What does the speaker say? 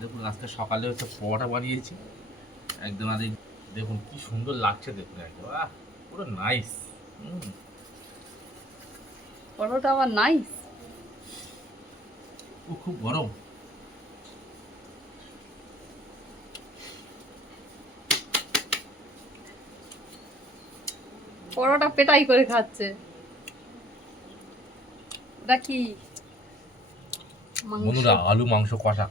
দেখুন আজকে সকালে হচ্ছে পরোটা বানিয়েছি একদম। আর এই দেখুন কি সুন্দর লাগছে, দেখুন একদম পুরো নাইস। পরোটা আবার নাইস। ও খুব গরম। পরোটা পেটাই করে খাচ্ছে। ওটা কি মাংস? বন্ধুরা আলু মাংস কষা